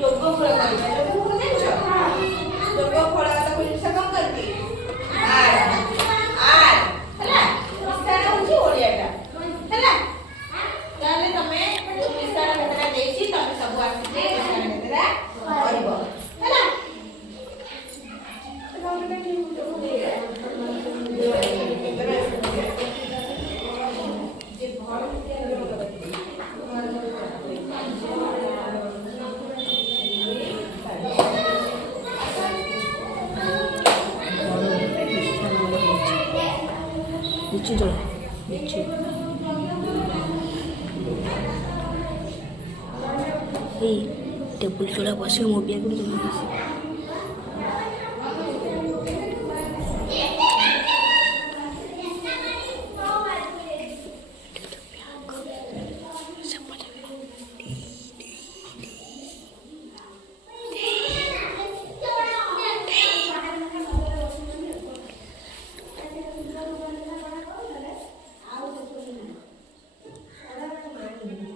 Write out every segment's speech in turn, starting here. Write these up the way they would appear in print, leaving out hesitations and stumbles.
ଯୋଗ ଫଳ କରିବା। ଯୋଗ ଫଳ ଜାଣିଛ? ଯୋଗ ଫଳ ତାକୁ ଜିନିଷ କଣ କରିବି? ଆର୍ ହେଲା। ମିଶାଣ ହଉଛି ଓଡ଼ିଆଟା ହେଲା। ତାହେଲେ ତମେ ଯୋଉ ମିଶାଣ କେତେଟା ଦେଇଛି ତମେ ସବୁ ଆସିକି ମିଶାଣ କେତେଟା କରିବ ହେଲା। 미치 줘. 미치. ଏଇ ଟେବୁଲ ଚଢ଼ା ବସିବ ମୋ ବ୍ୟାଗରୁ ଜମା ବସିବ।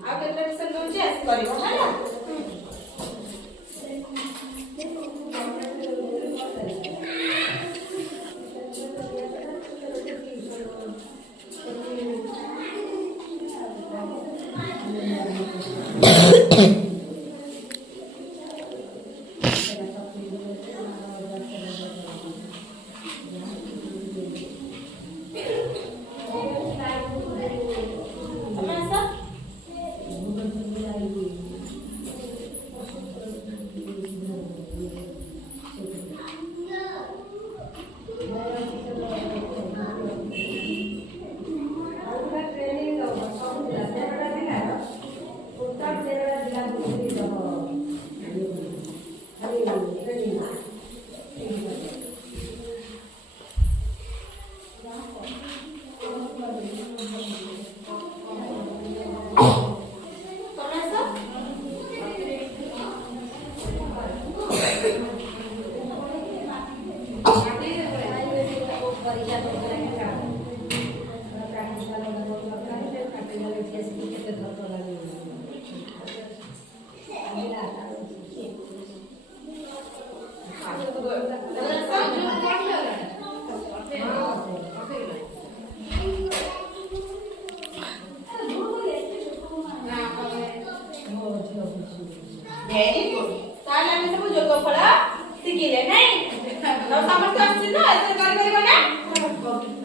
ଆଉ କେତେ ମିଶାଣ ଦଉଛି ଆସି କରିବ ହେଲା। Very good. ତାହେଲେ ଆମେ ସବୁ ଯୋଗଫଳ ଶିଖିଲେ ନାଇଁ? ସମସ୍ତେ ଆସିଲେ ନା